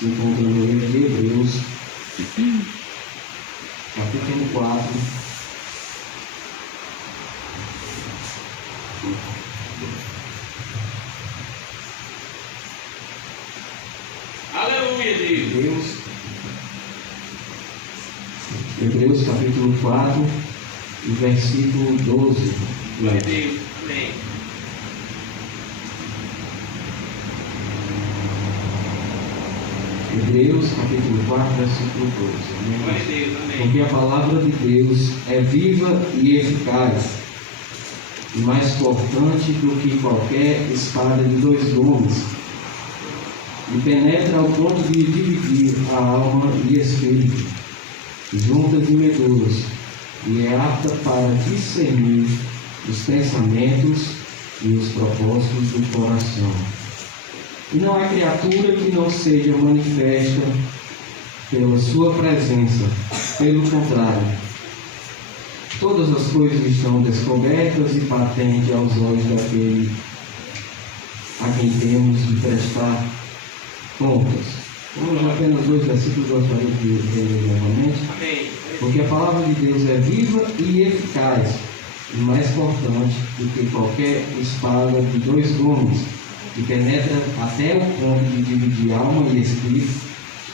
se encontra no livro de Hebreus, capítulo 4. Aleluia, Deus. Hebreus capítulo 4, e versículo 12. Glória a Deus. Amém. Hebreus capítulo 4, versículo 12. Amém? Glória a Deus. Amém. Porque a palavra de Deus é viva e eficaz, e mais cortante do que qualquer espada de dois gumes, e penetra ao ponto de dividir a alma e espírito, juntas e medulas, e é apta para discernir os pensamentos e os propósitos do coração. E não há criatura que não seja manifesta pela sua presença, pelo contrário, todas as coisas estão descobertas e patentes aos olhos daquele a quem temos de prestar contas. Vamos apenas 2 versículos, gostaria de ler novamente. Amém. Porque a palavra de Deus é viva e eficaz, e mais cortante do que qualquer espada de 2 gumes, que penetra até o ponto de dividir alma e espírito,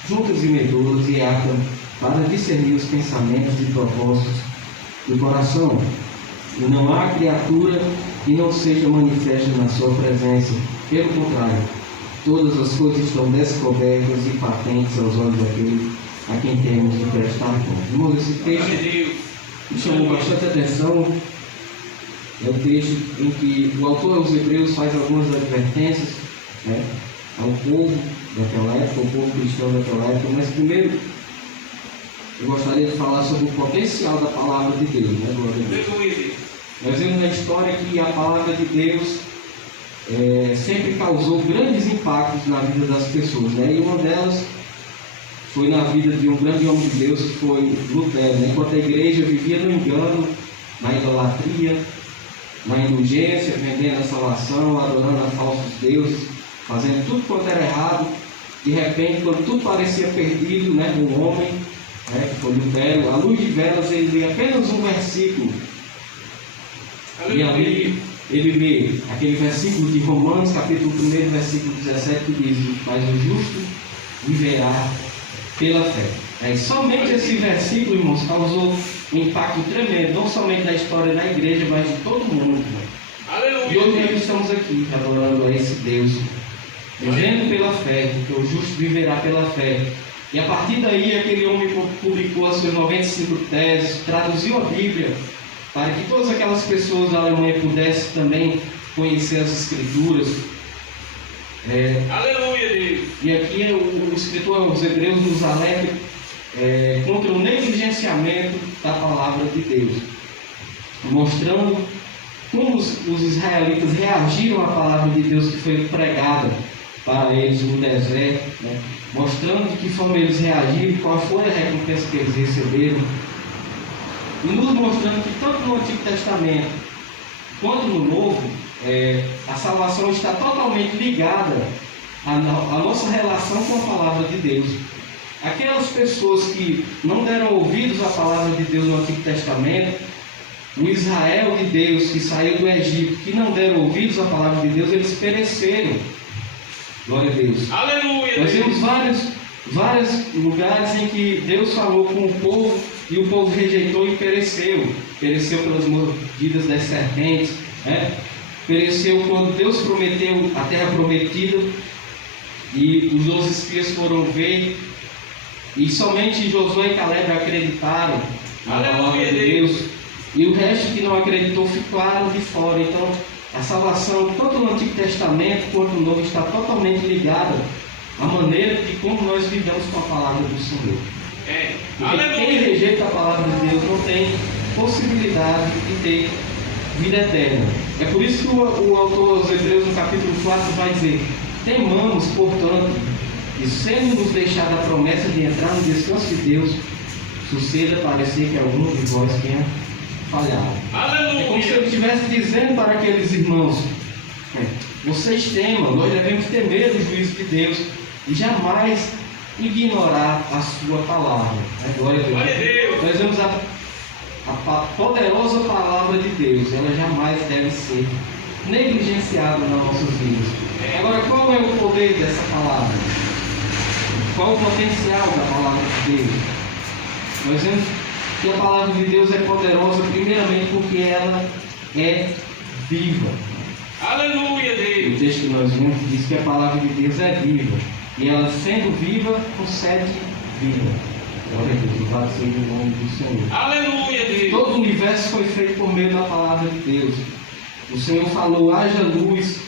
juntas e medulas, e apta para discernir os pensamentos e propósitos do coração. E não há criatura que não seja manifesta na sua presença. Pelo contrário, todas as coisas estão descobertas e patentes aos olhos daquele a quem temos de prestar conta. Irmãos, esse texto me chamou bastante atenção. É o texto em que o autor aos Hebreus faz algumas advertências, né, ao povo daquela época, ao povo cristão daquela época. Mas primeiro eu gostaria de falar sobre o potencial da palavra de Deus, né, glória a Deus. Nós vemos na história que a palavra de Deus sempre causou grandes impactos na vida das pessoas, né? E uma delas foi na vida de um grande homem de Deus, que foi Lutero, né? Enquanto a igreja vivia no engano, na idolatria, na indulgência, vendendo a salvação, adorando a falsos deuses, fazendo tudo quanto era errado. De repente, quando tudo parecia perdido, né, o homem, né, que foi Lutero, à luz de velas, ele lê apenas um versículo. E ali ele lê aquele versículo de Romanos, capítulo 1, versículo 17, que diz: mas o justo viverá pela fé. E somente esse versículo, irmãos, causou um impacto tremendo, não somente na história da igreja, mas de todo mundo. Aleluia. E hoje nós estamos aqui adorando a esse Deus, vivendo pela fé, porque o justo viverá pela fé. E a partir daí, aquele homem publicou as suas 95 teses, traduziu a Bíblia, para que todas aquelas pessoas da Alemanha pudessem também conhecer as Escrituras. Aleluia, Deus! E aqui o escritor aos Hebreus nos alerta contra o negligenciamento da palavra de Deus, mostrando como os israelitas reagiram à palavra de Deus que foi pregada para eles no deserto, né? Mostrando de que forma eles reagiram, qual foi a recompensa que eles receberam, e nos mostrando que tanto no Antigo Testamento quanto no Novo, a salvação está totalmente ligada à nossa relação com a palavra de Deus. Aquelas pessoas que não deram ouvidos à palavra de Deus no Antigo Testamento, o Israel de Deus que saiu do Egito, que não deram ouvidos à palavra de Deus, eles pereceram. Glória a Deus. Aleluia. Nós temos vários lugares em que Deus falou com o povo e o povo rejeitou e pereceu. Pereceu pelas mordidas das serpentes, né? Pereceu quando Deus prometeu a terra prometida e os 12 espias foram ver, e somente Josué e Caleb acreditaram na palavra de Deus, e o resto que não acreditou ficaram de fora. Então a salvação, tanto no Antigo Testamento quanto no Novo, está totalmente ligada à maneira de como nós vivemos com a palavra do Senhor. Porque quem rejeita a palavra de Deus não tem possibilidade de ter vida eterna. É por isso que o autor aos Hebreus, no capítulo 4, vai dizer: temamos, portanto, e sendo nos deixada a promessa de entrar no descanso de Deus, suceda parecer que algum de vós tenha falhado. Aleluia. É como se ele estivesse dizendo para aqueles irmãos: vocês temam, nós devemos temer o juízo de Deus e jamais ignorar a sua palavra. Glória a Deus. Glória a Deus. Nós vemos a poderosa palavra de Deus, ela jamais deve ser negligenciada nas nossas vidas. Agora, qual é o poder dessa palavra? Qual o potencial da palavra de Deus? Nós vemos que a palavra de Deus é poderosa, primeiramente porque ela é viva. Aleluia, Deus. O texto que nós vemos diz que a palavra de Deus é viva. E ela, sendo viva, concede vida. Glória a Deus, louvado seja o nome do Senhor. Aleluia, Deus. Todo o universo foi feito por meio da palavra de Deus. O Senhor falou, haja luz,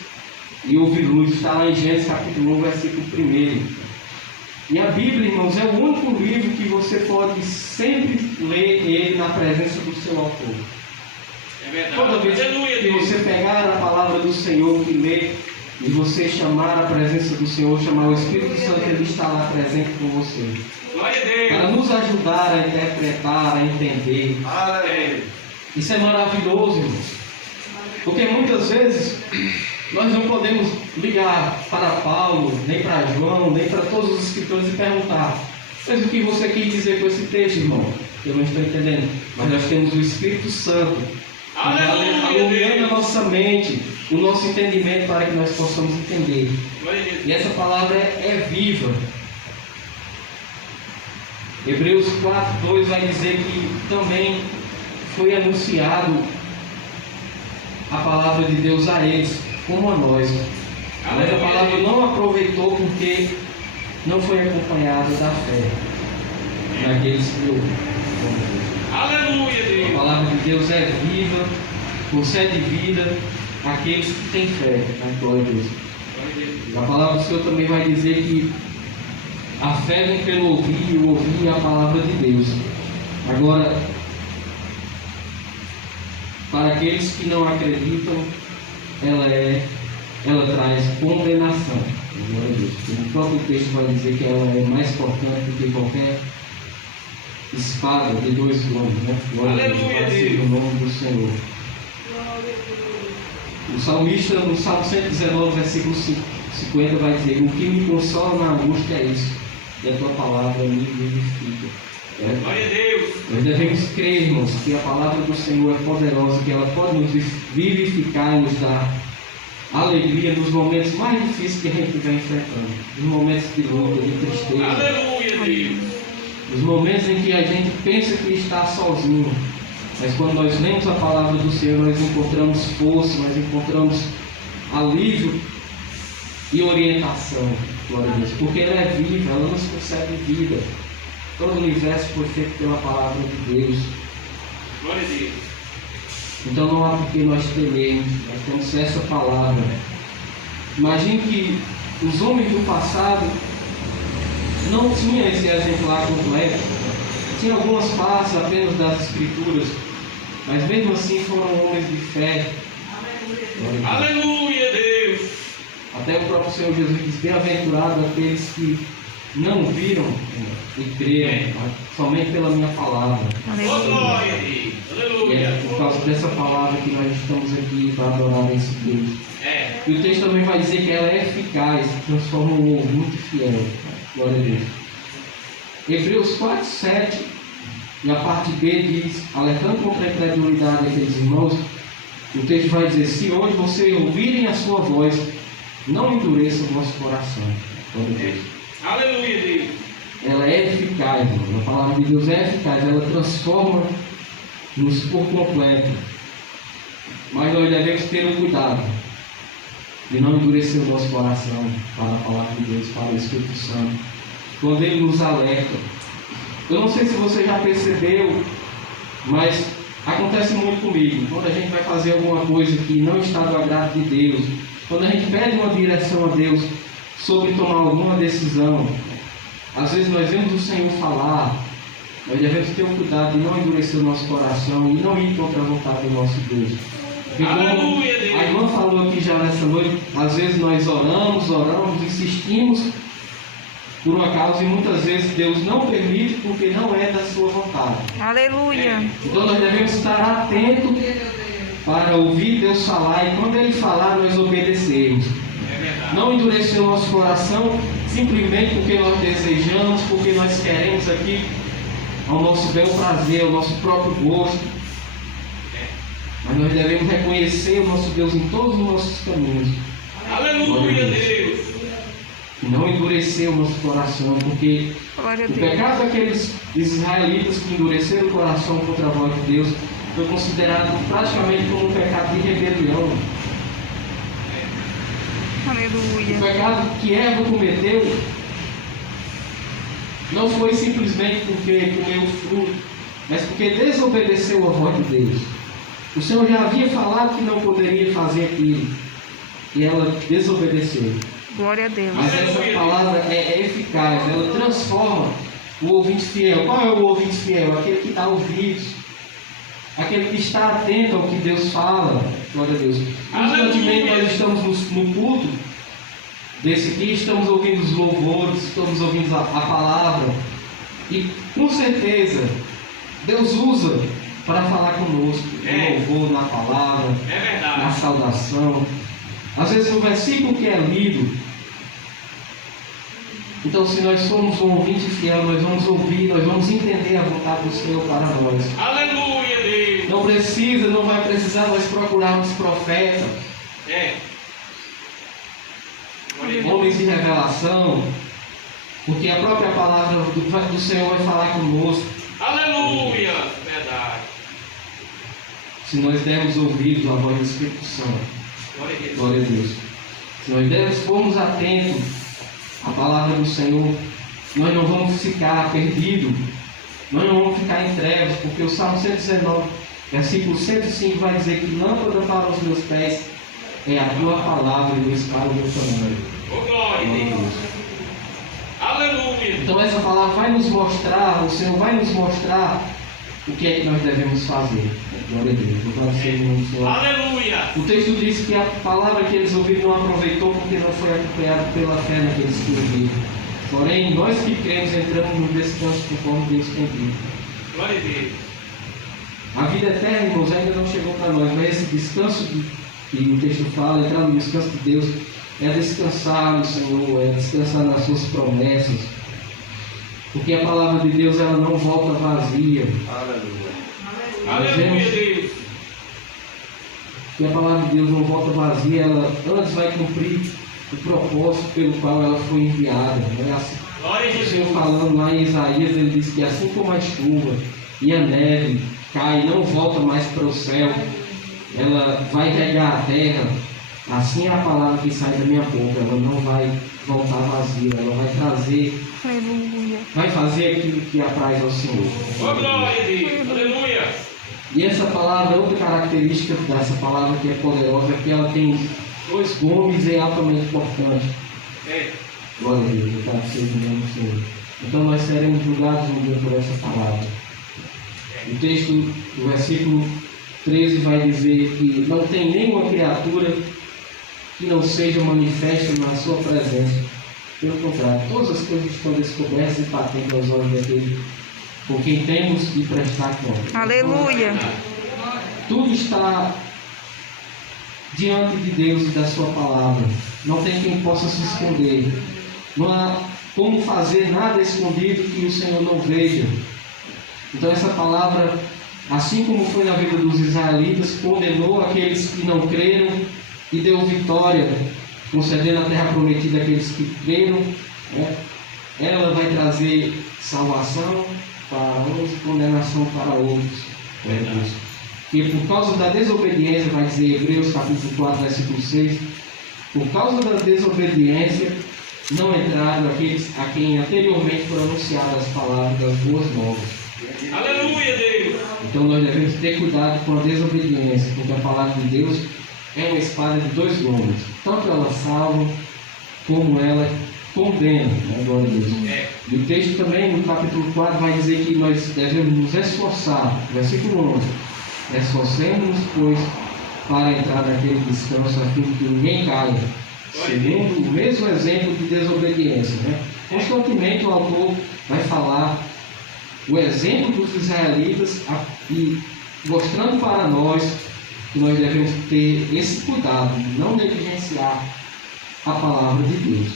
e houve luz. Está lá em Gênesis capítulo 1, versículo 1. E a Bíblia, irmãos, é o único livro que você pode sempre ler ele na presença do seu autor. É verdade. Toda vez Aleluia, que Deus. você pegar a palavra do Senhor e ler, e você chamar a presença do Senhor, chamar o Espírito Santo, ele está lá presente com você. Glória a Deus. Para nos ajudar a interpretar, a entender. Aleluia. Isso é maravilhoso, irmãos. Porque muitas vezes nós não podemos ligar para Paulo, nem para João, nem para todos os escritores e perguntar: mas o que você quis dizer com esse texto, irmão? Eu não estou entendendo. Mas nós temos o Espírito Santo que vai iluminando a nossa mente, o nosso entendimento para que nós possamos entender. Glória a Deus. E essa palavra é viva. Hebreus 4:2 vai dizer que também foi anunciado a palavra de Deus a eles, como a nós. Mas a palavra não aproveitou porque não foi acompanhada da fé naqueles que ouvem. Aleluia, A Deus. palavra de Deus é viva, concede vida àqueles que têm fé. Glória a Deus. Glória a Deus. A palavra do Senhor também vai dizer que a fé vem pelo ouvir, e o ouvir é a palavra de Deus. Agora, para aqueles que não acreditam, ela traz condenação. Glória a Deus. O próprio texto vai dizer que ela é mais cortante do que qualquer espada de dois gumes, né? Glória a Deus. Aleluia, Seja Deus. o nome do Senhor. O salmista, no Salmo 119, versículo 50, vai dizer: o que me consola na angústia é isso, e a tua palavra me vivifica. Glória a Deus. Nós devemos crer, irmãos, que a palavra do Senhor é poderosa, que ela pode nos vivificar e nos dar alegria nos momentos mais difíceis que a gente vai enfrentando, nos momentos de luta, de tristeza, Aleluia, Deus. nos momentos em que a gente pensa que está sozinho. Mas quando nós lemos a palavra do Senhor, nós encontramos força, nós encontramos alívio e orientação. Glória a Deus. Porque ela é viva, ela nos concede vida. Todo o universo foi feito pela palavra de Deus. Glória a Deus. Então não há por que nós temermos, nós temos essa palavra. Imagine que os homens do passado não tinham esse exemplar completo. Tinha algumas partes apenas das Escrituras, mas mesmo assim foram homens de fé. Aleluia, Deus. Até o próprio Senhor Jesus diz: bem-aventurado aqueles que não viram e creram, somente pela minha palavra. Oh, glória a Deus. E Aleluia. é por causa dessa palavra que nós estamos aqui para adorar esse Deus. É. E o texto também vai dizer que ela é eficaz, transforma o ouvinte fiel. Glória a Deus. Hebreus 4:7, e a parte B diz: alertando contra a incredulidade daqueles irmãos, o texto vai dizer: se hoje vocês ouvirem a sua voz, não endureçam o vosso coração. Glória a Deus. Aleluia, Deus. Ela é eficaz, irmão. A palavra de Deus é eficaz, ela transforma-nos por completo. Mas nós devemos ter o cuidado de não endurecer o nosso coração para a palavra de Deus, para o Espírito Santo, quando Ele nos alerta. Eu não sei se você já percebeu, mas acontece muito comigo. Quando a gente vai fazer alguma coisa que não está do agrado de Deus, quando a gente pede uma direção a Deus sobre tomar alguma decisão, às vezes nós vemos o Senhor falar, nós devemos ter o cuidado de não endurecer o nosso coração e não ir contra a vontade do nosso Deus. Porque como Aleluia, Deus. a irmã falou aqui já nessa noite, às vezes nós oramos, insistimos por uma causa e muitas vezes Deus não permite porque não é da sua vontade. Aleluia. Então nós devemos estar atentos para ouvir Deus falar e quando Ele falar nós obedecermos. É verdade. Não endurecer o nosso coração simplesmente porque nós desejamos, porque nós queremos aqui ao nosso bel prazer, ao nosso próprio gosto. Mas nós devemos reconhecer o nosso Deus em todos os nossos caminhos. Aleluia, Deus. E não endurecer o nosso coração, porque Glória a o Deus. pecado daqueles israelitas que endureceram o coração contra a voz de Deus foi considerado praticamente como um pecado de rebelião. O Aleluia. pecado que Eva cometeu não foi simplesmente porque comeu o fruto, mas porque desobedeceu a voz de Deus. O Senhor já havia falado que não poderia fazer aquilo, e ela desobedeceu. Glória a Deus. Mas essa palavra é eficaz, ela transforma o ouvinte fiel. Qual é o ouvinte fiel? Aquele que dá ouvidos, aquele que está atento ao que Deus fala. Glória a Deus. Constantemente nós estamos no culto desse aqui, estamos ouvindo os louvores, estamos ouvindo a palavra, e com certeza Deus usa para falar conosco, no louvor, na palavra, É na verdade. saudação, às vezes no versículo que é lido. Então, se nós somos um ouvinte fiel, nós vamos ouvir, nós vamos entender a vontade do Senhor para nós. Aleluia, Deus. Não vai precisar nós procurarmos profetas, É. Glória a Deus. homens de revelação, porque a própria palavra do Senhor vai falar conosco. Aleluia. Verdade. Se nós dermos ouvidos à voz do Espírito Santo. Glória a Deus. Glória a Deus. Se nós formos atentos à palavra do Senhor, nós não vamos ficar perdidos, nós não vamos ficar em trevas, porque o Salmo 119, versículo 105 vai dizer que lâmpada para os meus pés é a tua palavra e luz para o meu caminho. Oh, glória a Deus. Aleluia. Então essa palavra vai nos mostrar, o Senhor vai nos mostrar o que é que nós devemos fazer. Glória a Deus. Louvado seja o nome do Senhor. Aleluia. O texto diz que a palavra que eles ouviram não aproveitou porque não foi acompanhada pela fé naqueles que ouviram. Porém, nós que cremos entramos no descanso conforme Deus tem dito. Glória a Deus. A vida eterna, irmãos, ainda não chegou para nós, mas esse descanso que o texto fala, entrar no descanso de Deus, é descansar no Senhor, é descansar nas suas promessas. Porque a palavra de Deus ela não volta vazia. Aleluia, Deus. Que a palavra de Deus não volta vazia, ela antes vai cumprir o propósito pelo qual ela foi enviada. Não é assim? Glória a O Senhor Jesus. falando lá em Isaías, ele diz que assim como a chuva e a neve cai e não volta mais para o céu, ela vai regar a terra, assim é a palavra que sai da minha boca, ela não vai voltar vazia, ela vai trazer, Aleluia. vai fazer aquilo que apraz ao Senhor. Oh, glória a Deus. Aleluia. E essa palavra, outra característica dessa palavra que é poderosa, é que ela tem dois gumes e é altamente importante. É. Glória a Deus, louvado seja o nome do Senhor. Então nós seremos julgados um dia por essa palavra. O texto do versículo 13 vai dizer que não tem nenhuma criatura que não seja manifesta na sua presença. Pelo contrário, todas as coisas estão descobertas e patentes aos olhos daquele por quem temos de prestar conta. Aleluia. Tudo está diante de Deus e da sua palavra. Não tem quem possa se esconder. Não há como fazer nada escondido que o Senhor não veja. Então essa palavra, assim como foi na vida dos israelitas, condenou aqueles que não creram e deu vitória, concedendo a terra prometida àqueles que creram. Né? Ela vai trazer salvação para uns e condenação para outros. Verdade. E por causa da desobediência, vai dizer Hebreus capítulo 4, versículo 6, por causa da desobediência, não entraram aqueles a quem anteriormente foram anunciadas as palavras das boas novas. Aleluia, Deus. Então nós devemos ter cuidado com a desobediência, porque a palavra de Deus é uma espada de dois gumes. Tanto ela salva, como ela condena. Né? Glória a Deus. É. E o texto também, no capítulo 4, vai dizer que nós devemos nos esforçar. Versículo 11. Esforcemos-nos, pois, para entrar naquele descanso, a fim de que ninguém caia, segundo o mesmo exemplo de desobediência. Né? Constantemente o autor vai falar o exemplo dos israelitas e mostrando para nós que nós devemos ter esse cuidado de não negligenciar a palavra de Deus.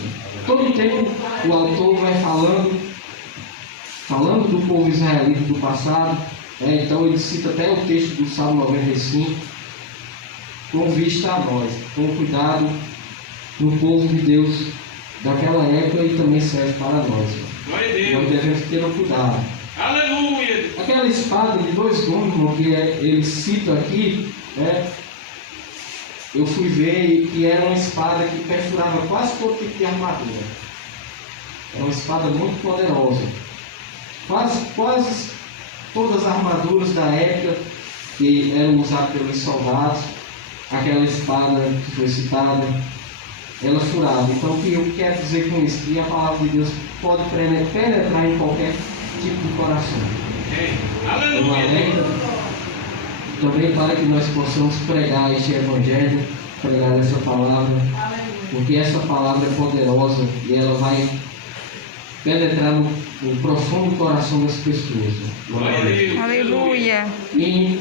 Todo o tempo o autor vai falando do povo israelita do passado, então ele cita até o texto do Salmo 95, com vista a nós, com cuidado no povo de Deus daquela época e também serve para nós. Glória a Nós Deus. devemos ter um cuidado. Aleluia. Aquela espada de 2 gumes que ele cita aqui, eu fui ver que era uma espada que perfurava quase todo tipo de armadura. É uma espada muito poderosa. Quase todas as armaduras da época que eram usadas pelos soldados, aquela espada que foi citada, ela furava. Então, o que eu quero dizer com isso? Que a palavra de Deus pode penetrar em qualquer tipo de coração. Um Aleluia. alerta também para que nós possamos pregar este Evangelho, pregar essa palavra, porque essa palavra é poderosa e ela vai penetrar no profundo coração das pessoas. Glória a Deus. Aleluia. E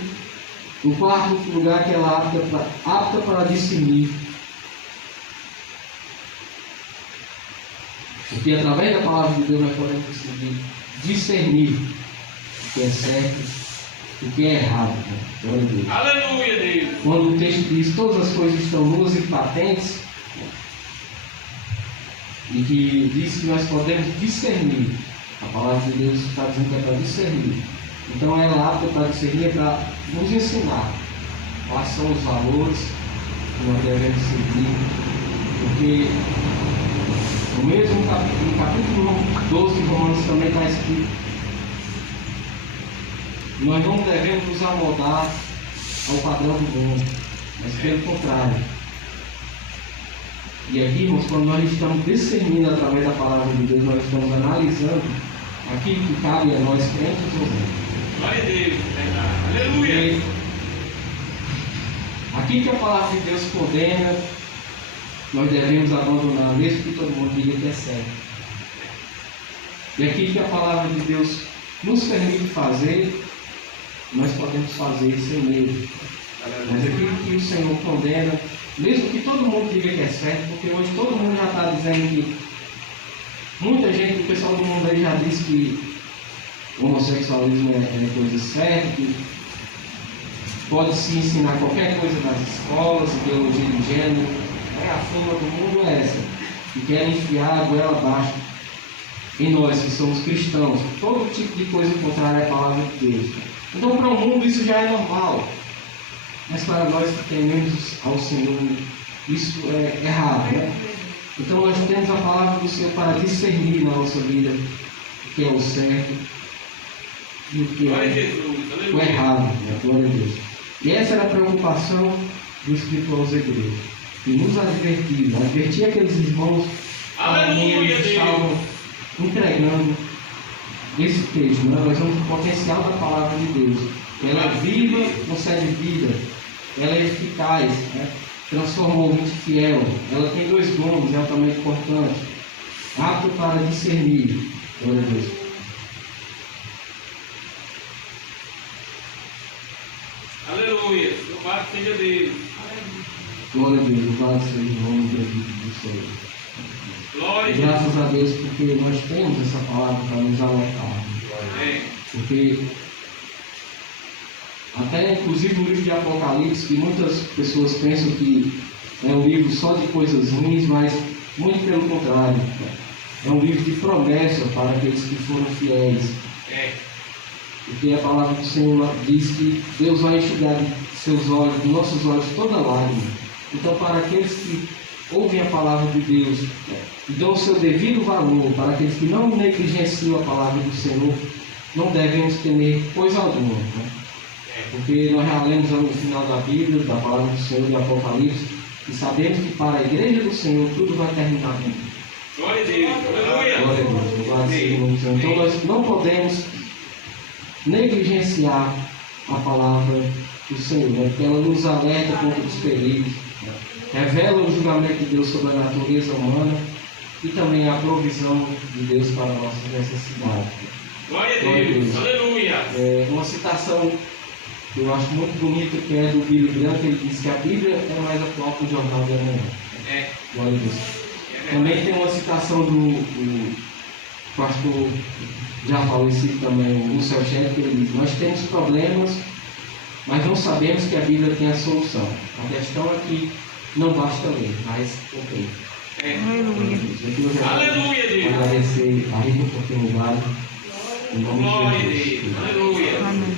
o quarto lugar que ela é apta para discernir. Porque através da palavra de Deus nós podemos discernir o que é certo, o que é errado. Glória a Deus. Aleluia, Deus. Quando o texto diz todas as coisas estão nuas e patentes, e que diz que nós podemos discernir, a palavra de Deus está dizendo que é para discernir. Então ela apta para discernir, é para nos ensinar quais são os valores que nós devemos seguir, porque no mesmo capítulo, no capítulo 12 de Romanos também está escrito: nós não devemos nos amoldar ao padrão do mundo, mas pelo contrário. E aqui, irmãos, quando nós estamos discernindo através da palavra de Deus, nós estamos analisando aquilo que cabe a nós crentes ou não. Glória a Deus. Aleluia. Porque aquilo que a palavra de Deus condena, nós devemos abandonar, mesmo que todo mundo diga que é certo. E aquilo que a palavra de Deus nos permite fazer, nós podemos fazer sem medo. Mas aquilo que o Senhor condena, mesmo que todo mundo diga que é certo, porque hoje todo mundo já está dizendo que muita gente, o pessoal do mundo aí já diz que o homossexualismo é coisa certa, que pode se ensinar qualquer coisa nas escolas, ideologia de gênero. A fama do mundo é essa, que querem enfiar a goela abaixo em nós que somos cristãos, todo tipo de coisa contrária à palavra de Deus. Então, para o mundo isso já é normal, mas para nós que tememos ao Senhor, isso é errado, né? Então, nós temos a palavra do Senhor para discernir na nossa vida o que é o certo e o que Glória a é Jesus. o Aleluia. errado, né? Glória a Deus. E essa era a preocupação do Escrito aos Hebreus, e nos advertir aqueles irmãos para quem Aleluia, eles Deus. estavam entregando esse texto. Né? Nós vamos o potencial da palavra de Deus. Ela é viva, concede vida, ela é eficaz, né? Transforma o ouvinte fiel, ela tem 2 gumes, é altamente importante, apto para discernir. Glória a Deus. Aleluia. Louvado seja Deus. Glória a Deus, louvado seja o nome do Senhor. Glória a Deus. Graças a Deus, porque nós temos essa palavra para nos alertar. Porque até inclusive no livro de Apocalipse, que muitas pessoas pensam que é um livro só de coisas ruins, mas muito pelo contrário. É um livro de promessa para aqueles que foram fiéis. Porque a palavra do Senhor diz que Deus vai enxugar de seus olhos, de nossos olhos, toda lágrima. Então, para aqueles que ouvem a palavra de Deus e dão o seu devido valor, para aqueles que não negligenciam a palavra do Senhor, não devemos temer coisa alguma. Né? Porque nós já lemos no final da Bíblia, da palavra do Senhor, de Apocalipse, e sabemos que para a igreja do Senhor tudo vai terminar bem. Glória a Deus. Aleluia. Glória a Deus. Louvado seja o nome do Senhor. Então nós não podemos negligenciar a palavra do Senhor, né? Porque ela nos alerta contra os perigos, revela o julgamento de Deus sobre a natureza humana e também a provisão de Deus para a nossa necessidade. Glória a Deus. Aleluia. Uma citação que eu acho muito bonita, que é do Billy Graham, que ele diz que a Bíblia é mais atual que o jornal de amanhã. Glória a Deus. Também tem uma citação do pastor já falecido também, o Lúcio Alexandre, que ele diz: nós temos problemas, mas não sabemos que a Bíblia tem a solução. A questão é que não basta ler, mas ok. Aleluia. Aleluia, Deus. Agradecer a rica oportunidade. Em nome Glória a de Jesus. Deus. Aleluia. Amém.